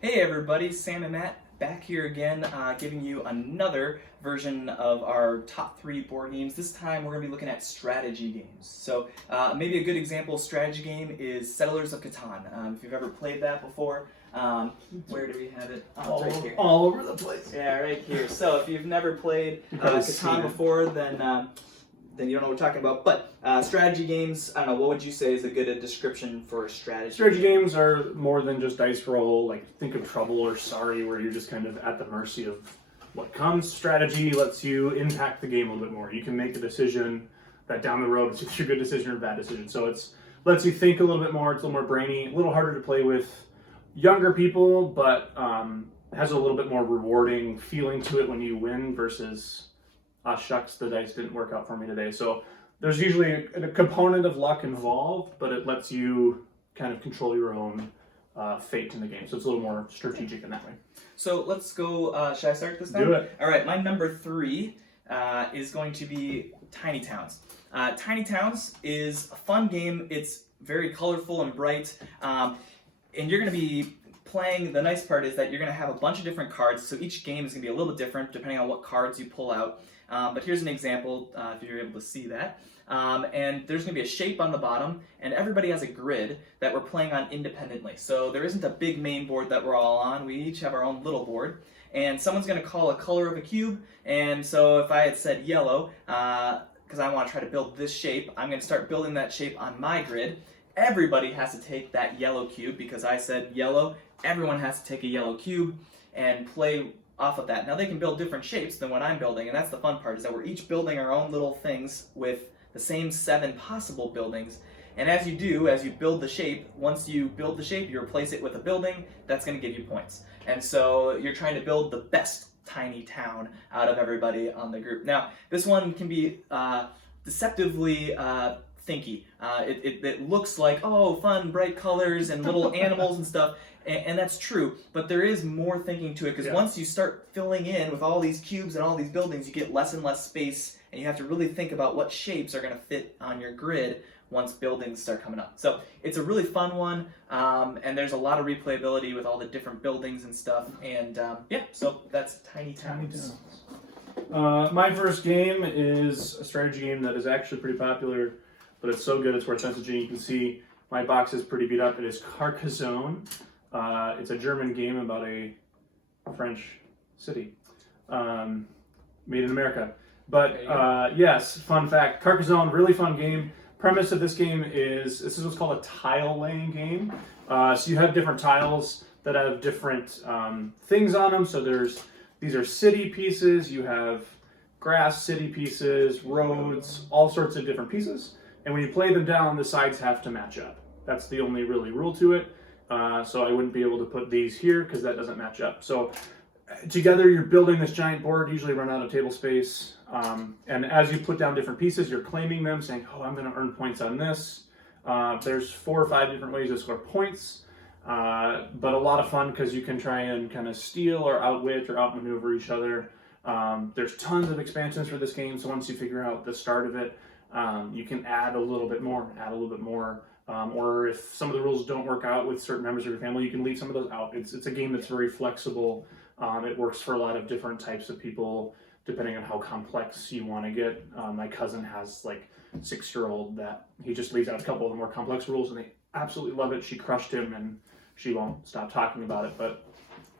Hey everybody, Sam and Matt back here again, giving you another version of our top 3 board games. This time we're going to be looking at strategy games. So maybe a good example of strategy game is Settlers of Catan. If you've ever played that before, where do we have it? Oh, right here. All over the place. Yeah, right here. So if you've never played Catan before, then you don't know what we're talking about. But strategy games, I don't know, what would you say is a good description for a strategy? Strategy games are more than just dice roll. Like, think of Trouble or Sorry, where you're just kind of at the mercy of what comes. Strategy lets you impact the game a little bit more. You can make a decision that down the road is either a good decision or a bad decision. So it lets you think a little bit more. It's a little more brainy, a little harder to play with younger people, but has a little bit more rewarding feeling to it when you win versus shucks, the dice didn't work out for me today. So there's usually a component of luck involved, but it lets you kind of control your own fate in the game. So it's a little more strategic in that way. So let's go, should I start this time? Do it. All right, my number 3 is going to be Tiny Towns. Tiny Towns is a fun game. It's very colorful and bright, and you're going to be playing. The nice part is that you're going to have a bunch of different cards, so each game is going to be a little bit different depending on what cards you pull out. But here's an example, if you're able to see that. And there's going to be a shape on the bottom, and everybody has a grid that we're playing on independendly. So there isn't a big main board that we're all on. We each have our own little board. And someone's going to call a color of a cube. And so if I had said yellow, because I want to try to build this shape, I'm going to start building that shape on my grid. Everybody has to take that yellow cube because I said yellow. Everyone has to take a yellow cube and play off of that. Now they can build different shapes than what I'm building, and that's the fun part, is that we're each building our own little things with the same 7 possible buildings. And as you build the shape, once you build the shape, you replace it with a building, that's going to give you points. And so you're trying to build the best tiny town out of everybody on the group. Now, this one can be deceptively thinky. It looks like, oh, fun, bright colors and little animals and stuff. And that's true, but there is more thinking to it, because once you start filling in with all these cubes and all these buildings, you get less and less space, and you have to really think about what shapes are going to fit on your grid once buildings start coming up. So it's a really fun one, and there's a lot of replayability with all the different buildings and stuff, and yeah, so that's Tiny Towns. My first game is a strategy game that is actually pretty popular, but it's so good it's worth messaging. You can see my box is pretty beat up. It is Carcassonne. It's a German game about a French city, made in America. But yes, fun fact, Carcassonne, really fun game. Premise of this game is, this is what's called a tile laying game. So you have different tiles that have different things on them. So these are city pieces, you have grass city pieces, roads, all sorts of different pieces. And when you play them down, the sides have to match up. That's the only really rule to it. So I wouldn't be able to put these here because that doesn't match up. So together you're building this giant board, usually run out of table space. And as you put down different pieces, you're claiming them, saying, oh, I'm going to earn points on this. There's 4 or 5 different ways to score points, but a lot of fun because you can try and kind of steal or outwit or outmaneuver each other. There's tons of expansions for this game, so once you figure out the start of it, you can add a little bit more. Or if some of the rules don't work out with certain members of your family, you can leave some of those out. It's a game that's very flexible. It works for a lot of different types of people, depending on how complex you want to get. My cousin has like 6-year-old that he just leaves out a couple of the more complex rules, and they absolutely love it. She crushed him, and she won't stop talking about it. But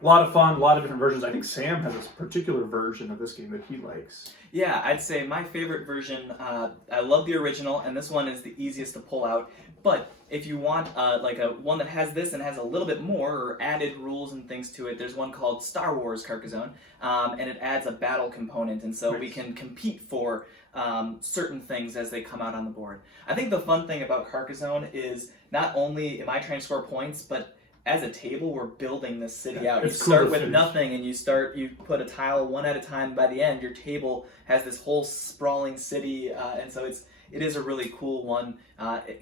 a lot of fun, a lot of different versions. I think Sam has a particular version of this game that he likes. Yeah, I'd say my favorite version, I love the original, and this one is the easiest to pull out. But if you want like a one that has this and has a little bit more or added rules and things to it, there's one called Star Wars Carcassonne, and it adds a battle component, and so we can compete for certain things as they come out on the board. I think the fun thing about Carcassonne is not only am I trying to score points, but as a table, we're building this city out. You start with nothing, and you put a tile one at a time. By the end, your table has this whole sprawling city, and so it is a really cool one,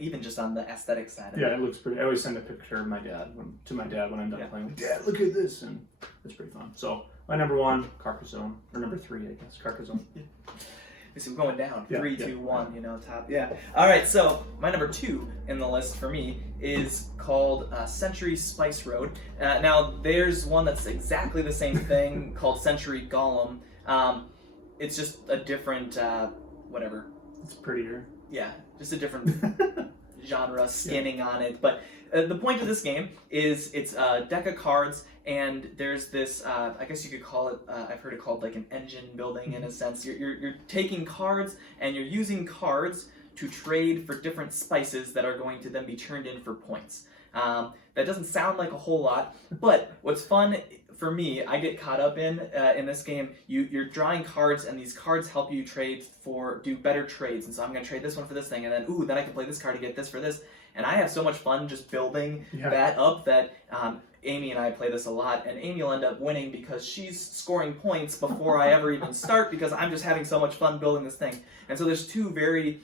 even just on the aesthetic side of it. Yeah, it looks pretty. I always send a picture of my dad when I'm done playing. Dad, look at this, and it's pretty fun. So my number 1, Carcassonne, or number 3, I guess, Carcassonne. So we're going down. Yeah, 3, yeah. 2, 1, you know, top. Yeah. All right, so my number 2 in the list for me is called Century Spice Road. Now, there's one that's exactly the same thing called Century Golem. It's just a different, whatever. It's prettier. Yeah, just a different genre skinning on it. But the point of this game is it's a deck of cards, and there's this, I guess you could call it, I've heard it called like an engine building in a sense. You're taking cards, and you're using cards to trade for different spices that are going to then be turned in for points. That doesn't sound like a whole lot, but what's fun for me, I get caught up in this game. You're drawing cards, and these cards help you do better trades. And so I'm going to trade this one for this thing, and then I can play this card to get this for this. And I have so much fun just building that up that Amy and I play this a lot, and Amy will end up winning because she's scoring points before I ever even start because I'm just having so much fun building this thing. And so there's two very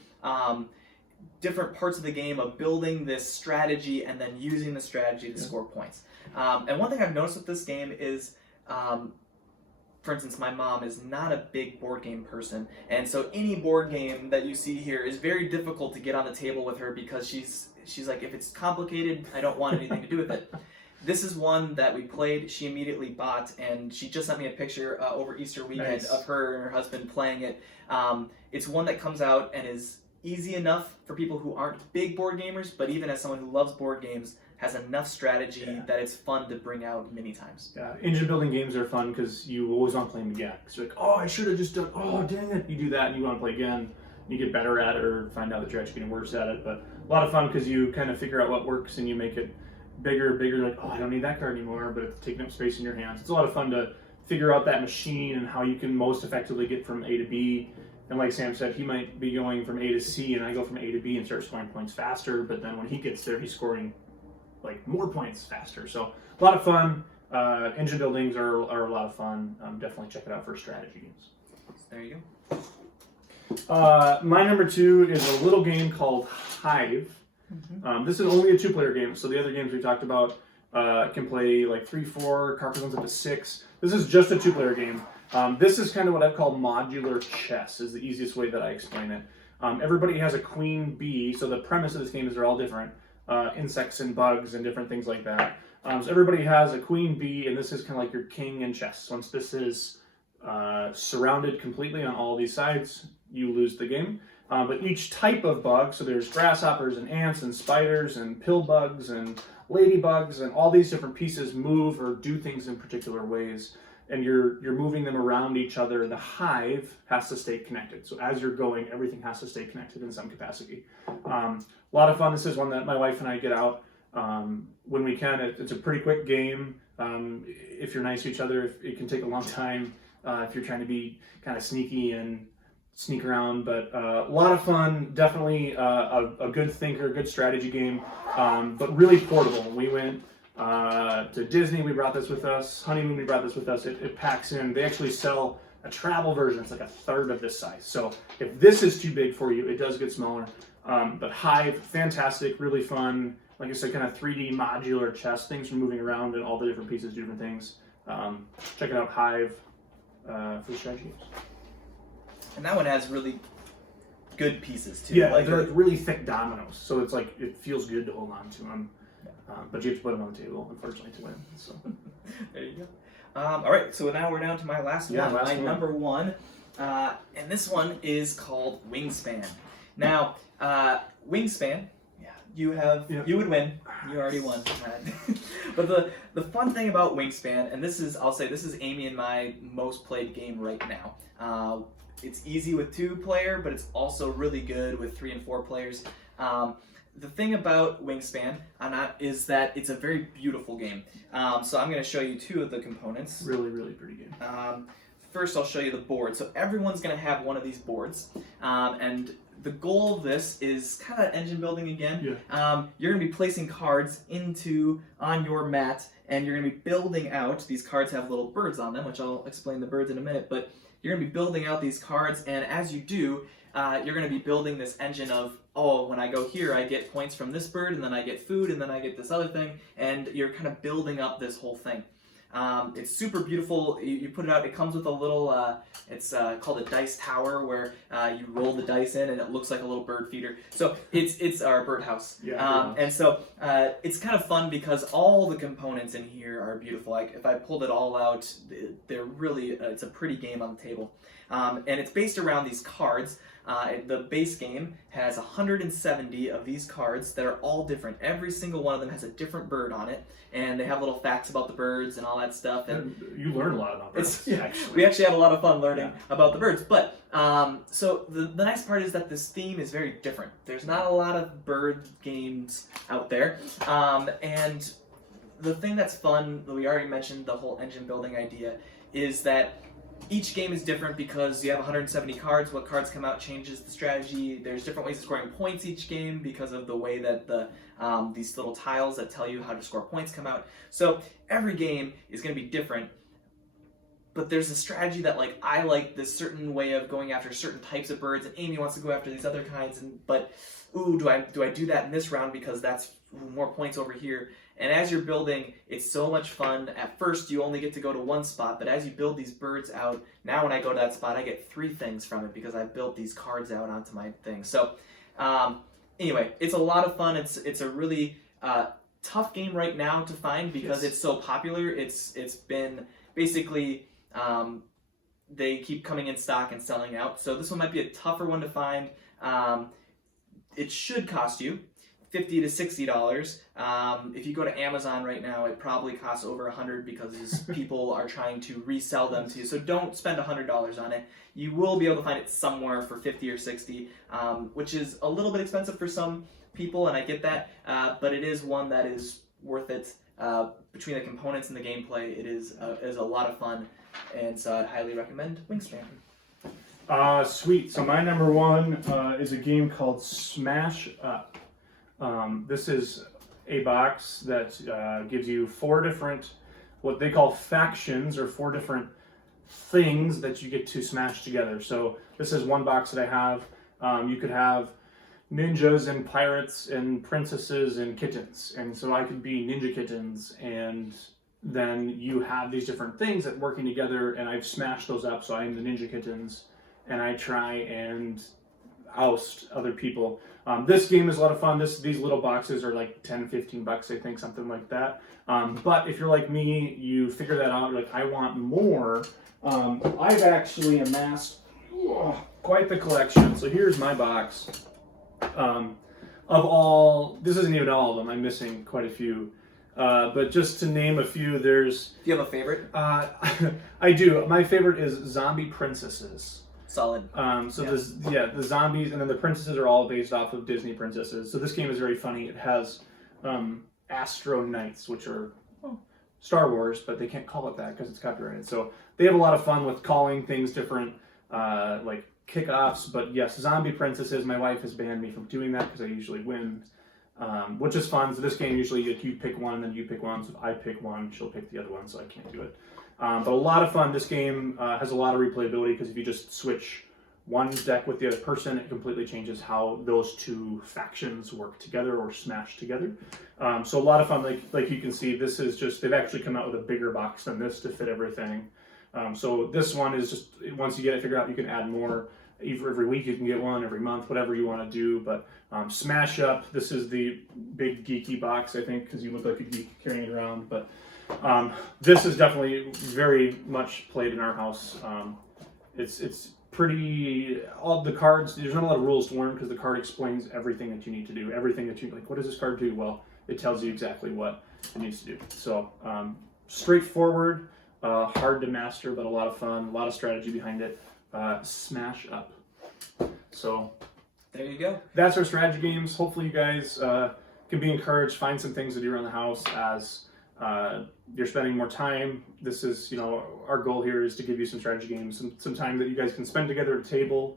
different parts of the game of building this strategy and then using the strategy to score points. And one thing I've noticed with this game is, for instance, my mom is not a big board game person, and so any board game that you see here is very difficult to get on the table with her because she's like, if it's complicated, I don't want anything to do with it. This is one that we played, she immediately bought, and she just sent me a picture over Easter weekend of her and her husband playing it. It's one that comes out and is easy enough for people who aren't big board gamers, but even as someone who loves board games, has enough strategy that it's fun to bring out many times. Yeah, engine building games are fun because you always want to play them again. Because you're like, oh, I should have just done, oh, dang it. You do that and you want to play again. You get better at it or find out that you're actually getting worse at it. But a lot of fun because you kind of figure out what works and you make it bigger, like, oh, I don't need that card anymore, but it's taking up space in your hands. It's a lot of fun to figure out that machine and how you can most effectively get from A to B. And like Sam said, he might be going from A to C and I go from A to B and start scoring points faster, but then when he gets there, he's scoring like more points faster. So a lot of fun. Engine buildings are a lot of fun. Definitely check it out for strategy games. There you go. My number 2 is a little game called Hive. This is only a 2-player game, so the other games we talked about can play like 3, 4, Carcassone's up to 6. This is just a 2-player game. This is kind of what I've called modular chess, is the easiest way that I explain it. Everybody has a queen bee, so the premise of this game is they're all different. Insects and bugs and different things like that. So everybody has a queen bee, and this is kind of like your king in chess. Once this is surrounded completely on all these sides, you lose the game. But each type of bug, so there's grasshoppers and ants and spiders and pill bugs and ladybugs, and all these different pieces move or do things in particular ways. And you're moving them around each other. The hive has to stay connected. So as you're going, everything has to stay connected in some capacity. A lot of fun. This is one that my wife and I get out when we can. It's a pretty quick game. If you're nice to each other, it can take a long time if you're trying to be kind of sneaky and sneak around. But a lot of fun. Definitely a good thinker, good strategy game, but really portable. We went to Disney, we brought this with us. Honeymoon, we brought this with us. It packs in. They actually sell a travel version. It's like a third of this size. So if this is too big for you, it does get smaller. But Hive, fantastic, really fun. Like I said, kind of 3D modular chess. Things are moving around and all the different pieces do different things. Check it out, Hive, for strategy games. And that one has really good pieces too. Yeah, they're like really thick dominoes. So it's like, it feels good to hold on to them. But you have to put them on the table, unfortunately, to win. So. There you go. All right, so now we're down to my last one, my number 1. And this one is called Wingspan. Now, Wingspan, you would win. You already won. But the fun thing about Wingspan, and I'll say this is Amy and my most played game right now. It's easy with 2-player, but it's also really good with 3 and 4 players. The thing about Wingspan is that it's a very beautiful game. So I'm going to show you 2 of the components. Really, really pretty game. First, I'll show you the board. So everyone's going to have one of these boards. And the goal of this is kind of engine building again. Yeah. You're going to be placing cards on your mat, and you're going to be building out. These cards have little birds on them, which I'll explain the birds in a minute. But you're going to be building out these cards, and as you do, you're going to be building this engine of, oh, when I go here, I get points from this bird, and then I get food, and then I get this other thing, and you're kind of building up this whole thing. It's super beautiful. You put it out. It comes with a little. It's called a dice tower, where you roll the dice in, and it looks like a little bird feeder. So it's our birdhouse. Yeah. And so it's kind of fun because all the components in here are beautiful. Like if I pulled it all out, they're really. It's a pretty game on the table, and it's based around these cards. The base game has 170 of these cards that are all different. Every single one of them has a different bird on it, and they have little facts about the birds and all that stuff. And you learn a lot about birds. we actually had a lot of fun learning about the birds. But so the nice part is that this theme is very different. There's not a lot of bird games out there, and the thing that's fun, we already mentioned the whole engine building idea, is that each game is different because you have 170 cards. What cards come out changes the strategy. There's different ways of scoring points each game because of the way that these little tiles that tell you how to score points come out. So every game is going to be different. But there's a strategy that I like this certain way of going after certain types of birds, and Amy wants to go after these other kinds. But do I do that in this round because that's more points over here? And as you're building, it's so much fun. At first, you only get to go to one spot, but as you build these birds out, now when I go to that spot, I get 3 things from it because I built these cards out onto my thing. So anyway, it's a lot of fun. It's a really tough game right now to find because it's so popular. It's been basically they keep coming in stock and selling out. So this one might be a tougher one to find. It should cost you $50 to $60. If you go to Amazon right now, it probably costs over $100 because people are trying to resell them to you. So don't spend $100 on it. You will be able to find it somewhere for $50 or $60, which is a little bit expensive for some people, and I get that. But it is one that is worth it. Between the components and the gameplay, it is a lot of fun, and so I'd highly recommend Wingspan. Sweet. So my number 1 is a game called Smash Up. This is a box that gives you 4 different, what they call factions, or 4 different things that you get to smash together. So this is one box that I have. You could have ninjas and pirates and princesses and kittens. And so I could be ninja kittens, and then you have these different things that working together, and I've smashed those up. So I am the ninja kittens, and I try and oust other people. This game is a lot of fun. These little boxes are like $10-15, I think, something like that. But if you're like me, you figure that out. You're like, I want more. I've actually amassed quite the collection. So here's my box. Of all, this isn't even all of them. I'm missing quite a few. But just to name a few, there's... Do you have a favorite? I do. My favorite is Zombie Princesses. Solid. The zombies and then the princesses are all based off of Disney princesses. So this game is very funny. It has Astro Knights, which are Star Wars, but they can't call it that because it's copyrighted. So they have a lot of fun with calling things different, like kickoffs. But yes, Zombie Princesses. My wife has banned me from doing that because I usually win, which is fun. So this game usually you pick one, then you pick one. So if I pick one, she'll pick the other one. So I can't do it. But a lot of fun. This game has a lot of replayability because if you just switch one deck with the other person, it completely changes how those 2 factions work together or smash together. So a lot of fun. Like you can see, this is just, they've actually come out with a bigger box than this to fit everything. So this one is just, once you get it figured out, you can add more. Every week you can get one, every month, whatever you want to do. But Smash Up, this is the big geeky box, I think, because you look like a geek carrying it around. But this is definitely very much played in our house. It's pretty, all the cards, there's not a lot of rules to learn because the card explains everything that you need to do. Everything that you, like, what does this card do? Well, it tells you exactly what it needs to do. So straightforward, hard to master, but a lot of fun, a lot of strategy behind it. Smash Up. So there you go. That's our strategy games. Hopefully you guys can be encouraged, find some things to do around the house as you're spending more time. This is, our goal here is to give you some strategy games, some time that you guys can spend together at a table,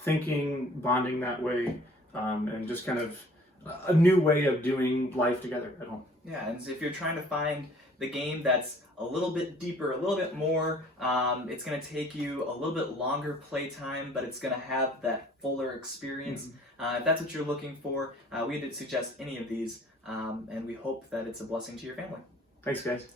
thinking, bonding that way, and just kind of a new way of doing life together at home. Yeah, and if you're trying to find the game that's a little bit deeper, a little bit more, it's going to take you a little bit longer play time, but it's going to have that fuller experience. If that's what you're looking for, we didn't suggest any of these, and we hope that it's a blessing to your family. Thanks, guys.